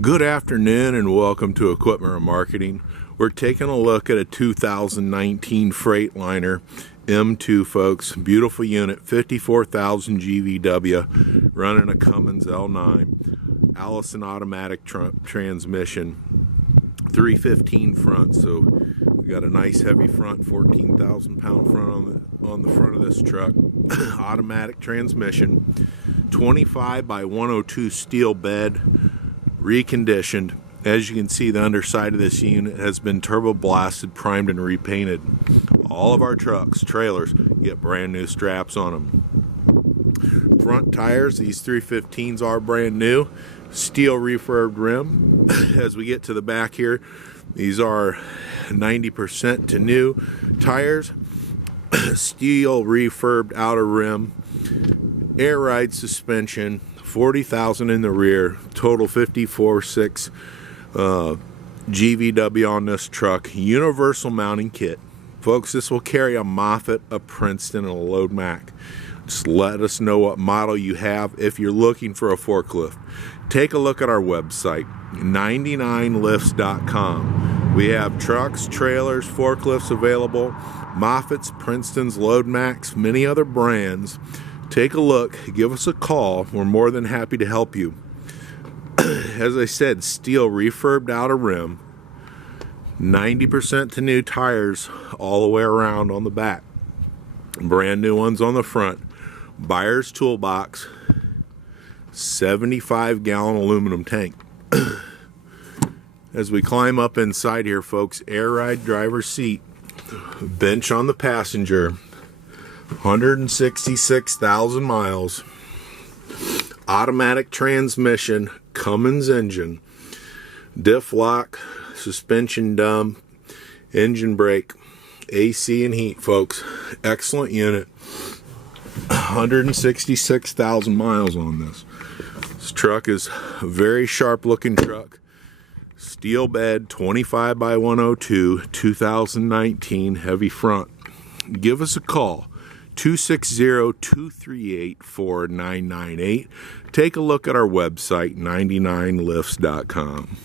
Good afternoon and welcome to Equipment and Marketing. We're taking a look at a 2019 Freightliner M2, folks. Beautiful unit, 54,000 GVW, running a Cummins L9, Allison automatic transmission, 315 front. So we got a nice heavy front, 14,000 pound front on the front of this truck. Automatic transmission, 25 by 102 steel bed, reconditioned. As you can see, the underside of this unit has been turbo blasted, primed, and repainted. All of our trucks, trailers, get brand new straps on them. Front tires, these 315s are brand new. Steel refurbed rim. As we get to the back here, these are 90% to new tires. Steel refurbed outer rim. Air ride suspension. 40,000 in the rear, total 54.6 GVW on this truck. Universal mounting kit. Folks, this will carry a Moffett, a Princeton, and a Load Mac. Just let us know what model you have if you're looking for a forklift. Take a look at our website, 99lifts.com. We have trucks, trailers, forklifts available, Moffett's, Princeton's, Load Macs, many other brands. Take a look, give us a call. We're more than happy to help you. As I said, steel refurbed outer rim, 90% to new tires all the way around on the back. Brand new ones on the front. Buyer's toolbox, 75-gallon aluminum tank. As we climb up inside here, folks, air ride driver's seat, bench on the passenger, 166,000 miles, automatic transmission, Cummins engine, diff lock, suspension dump, engine brake, AC and heat, folks. Excellent unit. 166,000 miles on this. This truck is a very sharp looking truck. Steel bed, 25 by 102, 2019, heavy front. Give us a call. 260-238-4998. Take a look at our website, 99lifts.com.